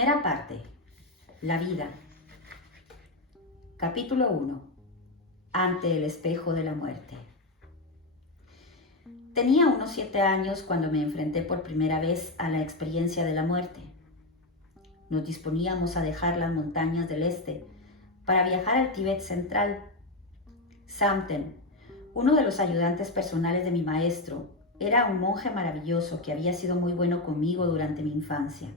Primera parte. La vida. Capítulo 1. Ante el espejo de la muerte. Tenía unos 7 años cuando me enfrenté por primera vez a la experiencia de la muerte. Nos disponíamos a dejar las montañas del este para viajar al Tíbet central. Samten, uno de los ayudantes personales de mi maestro, era un monje maravilloso que había sido muy bueno conmigo durante mi infancia.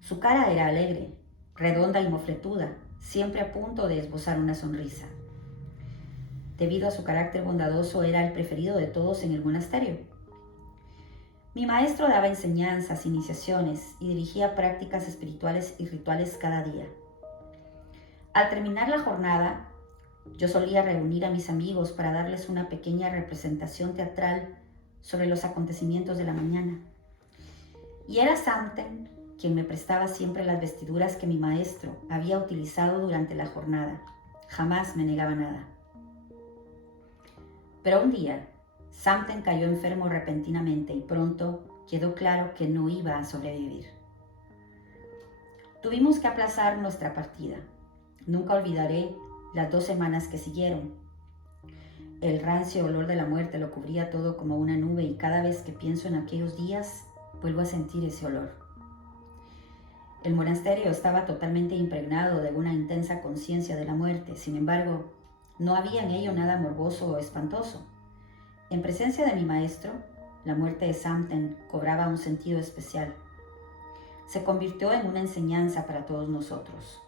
Su cara era alegre, redonda y mofletuda, siempre a punto de esbozar una sonrisa. Debido a su carácter bondadoso, era el preferido de todos en el monasterio. Mi maestro daba enseñanzas, iniciaciones y dirigía prácticas espirituales y rituales cada día. Al terminar la jornada, yo solía reunir a mis amigos para darles una pequeña representación teatral sobre los acontecimientos de la mañana. Y era Samten quien me prestaba siempre las vestiduras que mi maestro había utilizado durante la jornada. Jamás me negaba nada. Pero un día, Samten cayó enfermo repentinamente y pronto quedó claro que no iba a sobrevivir. Tuvimos que aplazar nuestra partida. Nunca olvidaré las 2 semanas que siguieron. El rancio olor de la muerte lo cubría todo como una nube y cada vez que pienso en aquellos días, vuelvo a sentir ese olor. El monasterio estaba totalmente impregnado de una intensa conciencia de la muerte. Sin embargo, no había en ello nada morboso o espantoso. En presencia de mi maestro, la muerte de Samten cobraba un sentido especial. Se convirtió en una enseñanza para todos nosotros.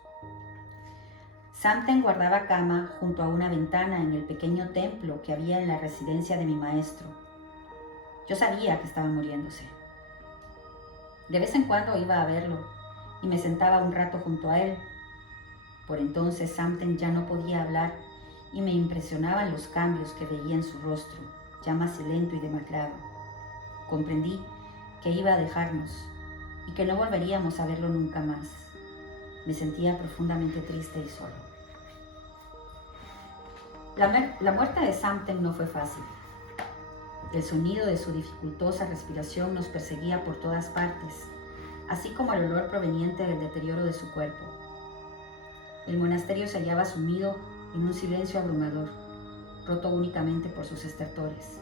Samten guardaba cama junto a una ventana en el pequeño templo que había en la residencia de mi maestro. Yo sabía que estaba muriéndose. De vez en cuando iba a verlo y me sentaba un rato junto a él. Por entonces Samten ya no podía hablar y me impresionaban los cambios que veía en su rostro, ya más lento y demacrado. Comprendí que iba a dejarnos y que no volveríamos a verlo nunca más. Me sentía profundamente triste y solo. La muerte de Samten no fue fácil. El sonido de su dificultosa respiración nos perseguía por todas partes, así como el olor proveniente del deterioro de su cuerpo. El monasterio se hallaba sumido en un silencio abrumador, roto únicamente por sus estertores.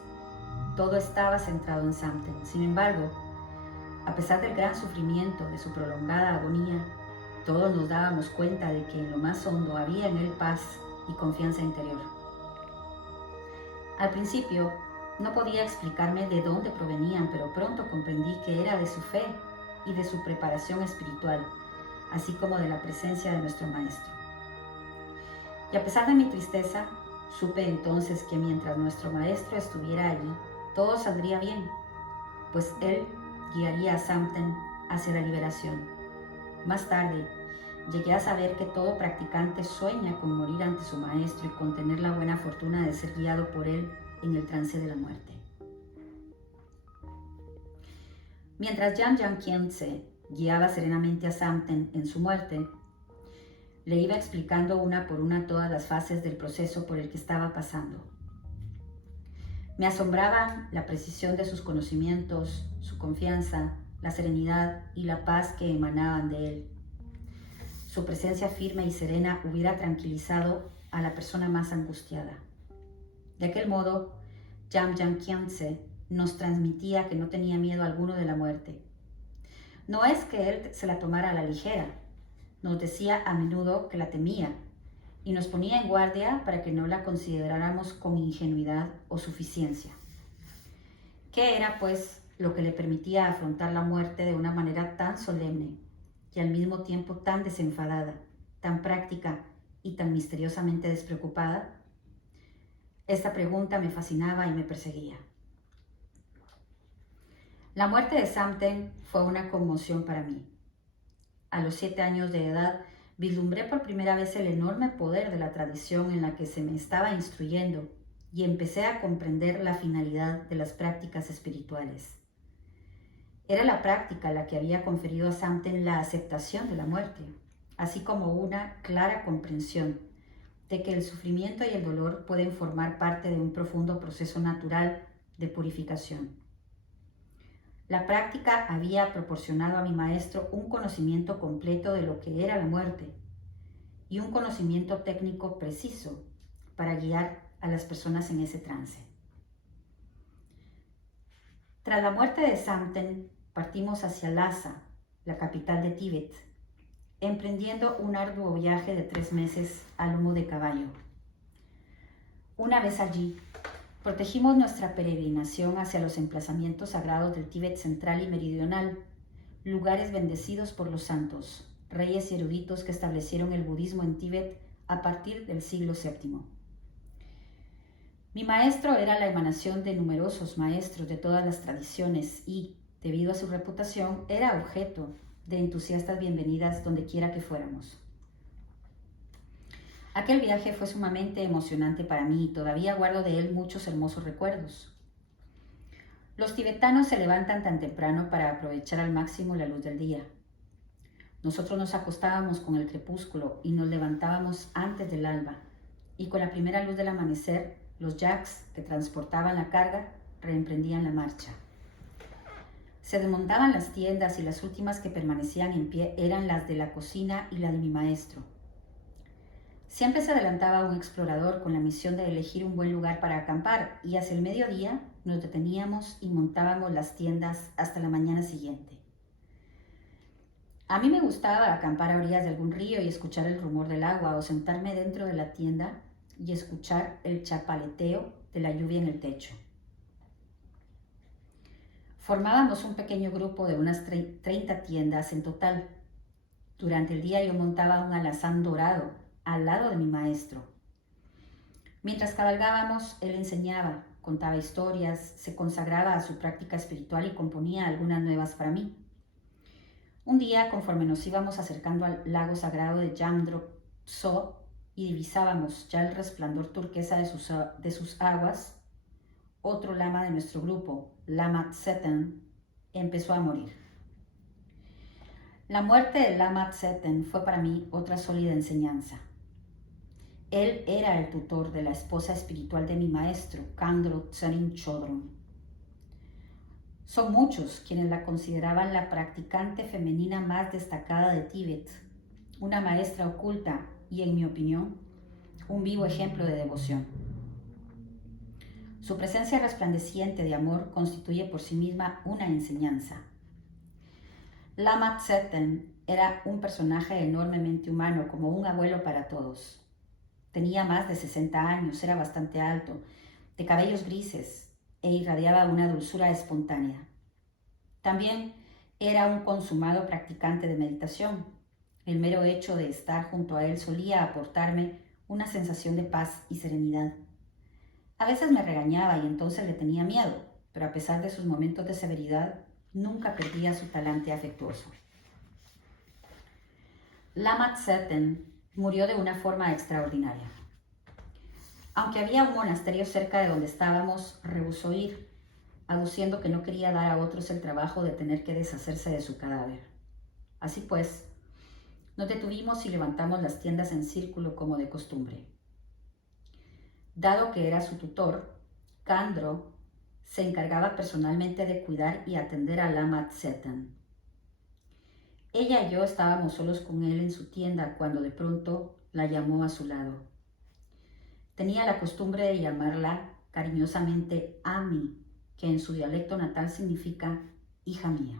Todo estaba centrado en Samten. Sin embargo, a pesar del gran sufrimiento de su prolongada agonía, todos nos dábamos cuenta de que en lo más hondo había en él paz y confianza interior. Al principio, no podía explicarme de dónde provenían, pero pronto comprendí que era de su fe y de su preparación espiritual, así como de la presencia de nuestro Maestro. Y a pesar de mi tristeza, supe entonces que mientras nuestro Maestro estuviera allí, todo saldría bien, pues él guiaría a Samten hacia la liberación. Más tarde, llegué a saber que todo practicante sueña con morir ante su Maestro y con tener la buena fortuna de ser guiado por él en el trance de la muerte. Mientras Jamyang Khyentse guiaba serenamente a Samten en su muerte, le iba explicando una por una todas las fases del proceso por el que estaba pasando. Me asombraba la precisión de sus conocimientos, su confianza, la serenidad y la paz que emanaban de él. Su presencia firme y serena hubiera tranquilizado a la persona más angustiada. De aquel modo, Jamyang Khyentse nos transmitía que no tenía miedo alguno de la muerte. No es que él se la tomara a la ligera, nos decía a menudo que la temía y nos ponía en guardia para que no la consideráramos con ingenuidad o suficiencia. ¿Qué era, pues, lo que le permitía afrontar la muerte de una manera tan solemne y al mismo tiempo tan desenfadada, tan práctica y tan misteriosamente despreocupada? Esta pregunta me fascinaba y me perseguía. La muerte de Samten fue una conmoción para mí. A los 7 años de edad, vislumbré por primera vez el enorme poder de la tradición en la que se me estaba instruyendo y empecé a comprender la finalidad de las prácticas espirituales. Era la práctica la que había conferido a Samten la aceptación de la muerte, así como una clara comprensión de que el sufrimiento y el dolor pueden formar parte de un profundo proceso natural de purificación. La práctica había proporcionado a mi maestro un conocimiento completo de lo que era la muerte y un conocimiento técnico preciso para guiar a las personas en ese trance. Tras la muerte de Samten, partimos hacia Lhasa, la capital de Tíbet, emprendiendo un arduo viaje de 3 meses a lomo de caballo. Una vez allí, protegimos nuestra peregrinación hacia los emplazamientos sagrados del Tíbet central y meridional, lugares bendecidos por los santos, reyes y eruditos que establecieron el budismo en Tíbet a partir del siglo VII. Mi maestro era la emanación de numerosos maestros de todas las tradiciones y, debido a su reputación, era objeto de entusiastas bienvenidas donde quiera que fuéramos. Aquel viaje fue sumamente emocionante para mí y todavía guardo de él muchos hermosos recuerdos. Los tibetanos se levantan tan temprano para aprovechar al máximo la luz del día. Nosotros nos acostábamos con el crepúsculo y nos levantábamos antes del alba, y con la primera luz del amanecer, los yaks que transportaban la carga reemprendían la marcha. Se desmontaban las tiendas y las últimas que permanecían en pie eran las de la cocina y la de mi maestro. Siempre se adelantaba un explorador con la misión de elegir un buen lugar para acampar y hacia el mediodía nos deteníamos y montábamos las tiendas hasta la mañana siguiente. A mí me gustaba acampar a orillas de algún río y escuchar el rumor del agua o sentarme dentro de la tienda y escuchar el chapaleteo de la lluvia en el techo. Formábamos un pequeño grupo de unas 30 tiendas en total. Durante el día yo montaba un alazán dorado al lado de mi maestro. Mientras cabalgábamos, él enseñaba, contaba historias, se consagraba a su práctica espiritual y componía algunas nuevas para mí. Un día, conforme nos íbamos acercando al lago sagrado de Yamdrok-so y divisábamos ya el resplandor turquesa de sus aguas, otro lama de nuestro grupo, Lama Tseten, empezó a morir. La muerte de Lama Tseten fue para mí otra sólida enseñanza. Él era el tutor de la esposa espiritual de mi maestro, Khandro Tsarin Chodron. Son muchos quienes la consideraban la practicante femenina más destacada de Tíbet, una maestra oculta y, en mi opinión, un vivo ejemplo de devoción. Su presencia resplandeciente de amor constituye por sí misma una enseñanza. Lama Tseten era un personaje enormemente humano, como un abuelo para todos. Tenía más de 60 años, era bastante alto, de cabellos grises e irradiaba una dulzura espontánea. También era un consumado practicante de meditación. El mero hecho de estar junto a él solía aportarme una sensación de paz y serenidad. A veces me regañaba y entonces le tenía miedo, pero a pesar de sus momentos de severidad, nunca perdía su talante afectuoso. Lama Tseten murió de una forma extraordinaria. Aunque había un monasterio cerca de donde estábamos, rehusó ir, aduciendo que no quería dar a otros el trabajo de tener que deshacerse de su cadáver. Así pues, nos detuvimos y levantamos las tiendas en círculo como de costumbre. Dado que era su tutor, Khandro se encargaba personalmente de cuidar y atender a Lama Tseten. Ella y yo estábamos solos con él en su tienda cuando de pronto la llamó a su lado. Tenía la costumbre de llamarla cariñosamente Ami, que en su dialecto natal significa hija mía.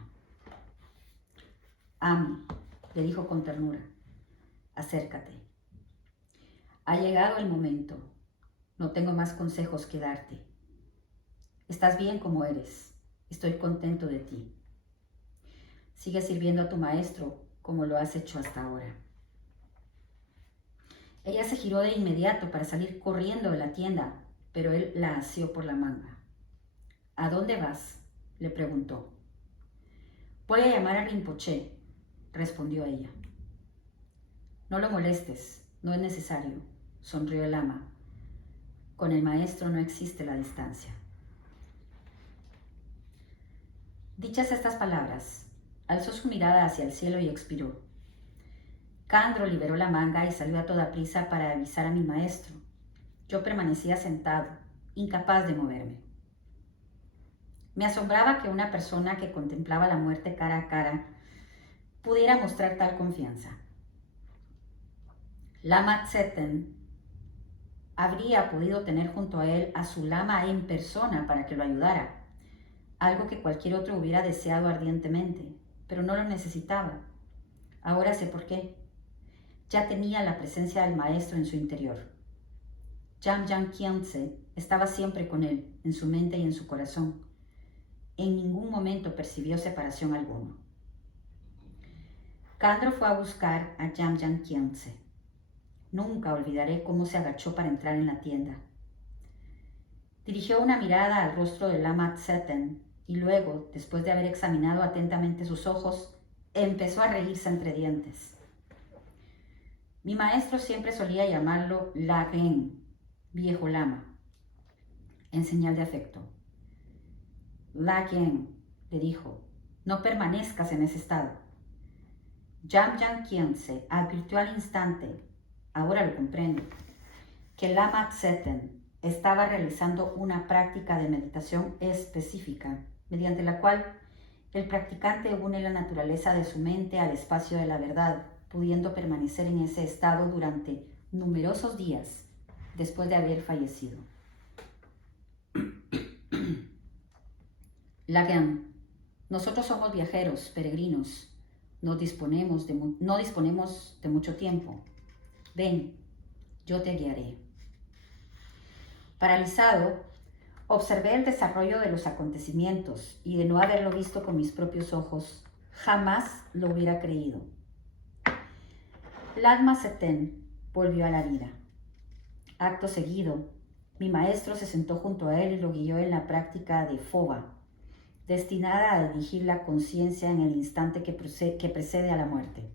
Ami, le dijo con ternura, acércate. Ha llegado el momento. No tengo más consejos que darte. Estás bien como eres. Estoy contento de ti. Sigue sirviendo a tu maestro como lo has hecho hasta ahora. Ella se giró de inmediato para salir corriendo de la tienda, pero él la asió por la manga. ¿A dónde vas?, le preguntó. Voy a llamar a Rinpoché, respondió ella. No lo molestes, no es necesario, sonrió el ama. Con el maestro no existe la distancia. Dichas estas palabras, alzó su mirada hacia el cielo y expiró. Khandro liberó la manga y salió a toda prisa para avisar a mi maestro. Yo permanecía sentado, incapaz de moverme. Me asombraba que una persona que contemplaba la muerte cara a cara pudiera mostrar tal confianza. Lama Tsetten habría podido tener junto a él a su lama en persona para que lo ayudara, algo que cualquier otro hubiera deseado ardientemente, pero no lo necesitaba. Ahora sé por qué. Ya tenía la presencia del maestro en su interior. Jamyang Khyentse estaba siempre con él, en su mente y en su corazón. En ningún momento percibió separación alguna. Kandro fue a buscar a Jamyang Khyentse. Nunca olvidaré cómo se agachó para entrar en la tienda. Dirigió una mirada al rostro del Lama Tsetten y luego, después de haber examinado atentamente sus ojos, empezó a reírse entre dientes. Mi maestro siempre solía llamarlo La Ren, viejo lama, en señal de afecto. La Ren, le dijo, no permanezcas en ese estado. Jamyang Khyentse advirtió al instante, ahora lo comprendo, que el Lama Tsetten estaba realizando una práctica de meditación específica, mediante la cual el practicante une la naturaleza de su mente al espacio de la verdad, pudiendo permanecer en ese estado durante numerosos días después de haber fallecido. Lagan, nosotros somos viajeros, peregrinos, no disponemos de mucho tiempo. Ven, yo te guiaré. Paralizado, observé el desarrollo de los acontecimientos y de no haberlo visto con mis propios ojos, jamás lo hubiera creído. Lama Tsetten volvió a la vida. Acto seguido, mi maestro se sentó junto a él y lo guió en la práctica de Foba, destinada a dirigir la conciencia en el instante que precede a la muerte.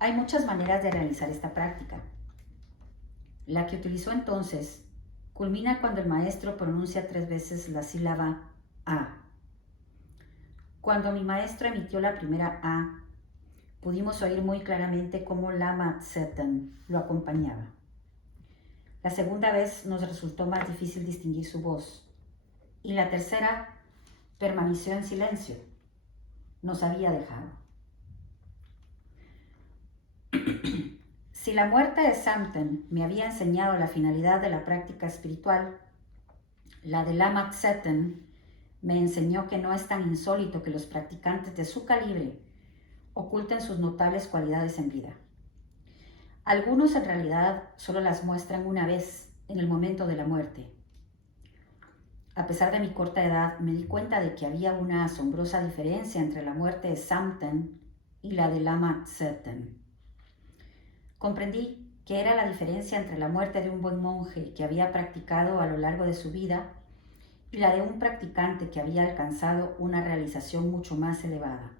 Hay muchas maneras de realizar esta práctica. La que utilizó entonces culmina cuando el maestro pronuncia 3 veces la sílaba A. Cuando mi maestro emitió la primera A, pudimos oír muy claramente cómo Lama Tsetten lo acompañaba. La segunda vez nos resultó más difícil distinguir su voz, y la tercera permaneció en silencio. Nos había dejado. Si la muerte de Samten me había enseñado la finalidad de la práctica espiritual, la de Lama Tsetten me enseñó que no es tan insólito que los practicantes de su calibre oculten sus notables cualidades en vida. Algunos en realidad solo las muestran una vez, en el momento de la muerte. A pesar de mi corta edad, me di cuenta de que había una asombrosa diferencia entre la muerte de Samten y la de Lama Tsetten. Comprendí que era la diferencia entre la muerte de un buen monje que había practicado a lo largo de su vida y la de un practicante que había alcanzado una realización mucho más elevada.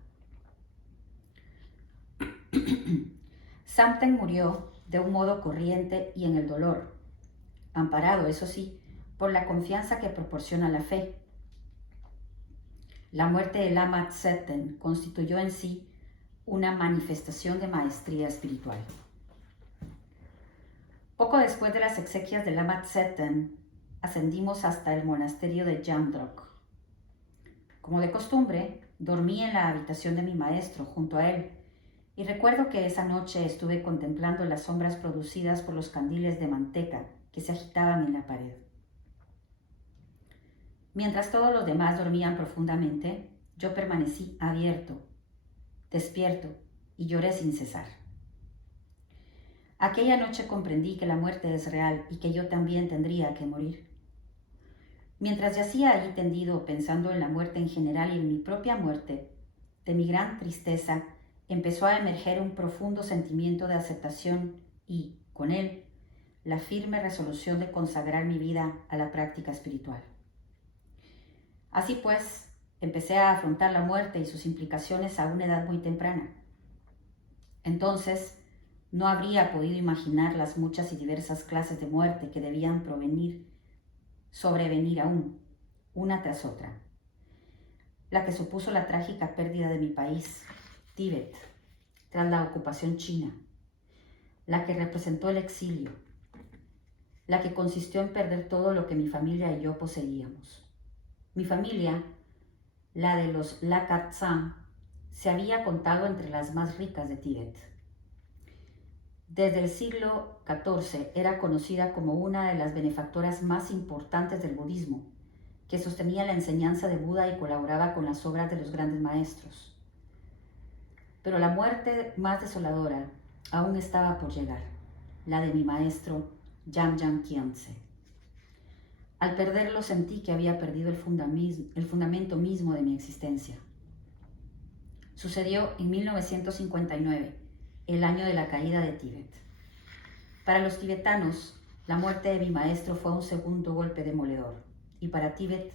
Samten murió de un modo corriente y en el dolor, amparado, eso sí, por la confianza que proporciona la fe. La muerte de Lama Tsetten constituyó en sí una manifestación de maestría espiritual. Poco después de las exequias de Lama Tsetten, ascendimos hasta el monasterio de Jamdrok. Como de costumbre, dormí en la habitación de mi maestro junto a él, y recuerdo que esa noche estuve contemplando las sombras producidas por los candiles de manteca que se agitaban en la pared. Mientras todos los demás dormían profundamente, yo permanecí abierto, despierto, y lloré sin cesar. Aquella noche comprendí que la muerte es real y que yo también tendría que morir. Mientras yacía allí tendido pensando en la muerte en general y en mi propia muerte, de mi gran tristeza empezó a emerger un profundo sentimiento de aceptación y, con él, la firme resolución de consagrar mi vida a la práctica espiritual. Así pues, empecé a afrontar la muerte y sus implicaciones a una edad muy temprana. Entonces, no habría podido imaginar las muchas y diversas clases de muerte que debían sobrevenir aún, una tras otra. La que supuso la trágica pérdida de mi país, Tíbet, tras la ocupación china. La que representó el exilio. La que consistió en perder todo lo que mi familia y yo poseíamos. Mi familia, la de los Lhakazan, se había contado entre las más ricas de Tíbet. Desde el siglo XIV era conocida como una de las benefactoras más importantes del budismo, que sostenía la enseñanza de Buda y colaboraba con las obras de los grandes maestros. Pero la muerte más desoladora aún estaba por llegar, la de mi maestro Jamyang Khyentse. Al perderlo sentí que había perdido el fundamento mismo de mi existencia. Sucedió en 1959, el año de la caída de Tíbet. Para los tibetanos, la muerte de mi maestro fue un segundo golpe demoledor, y para Tíbet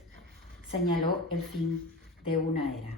señaló el fin de una era.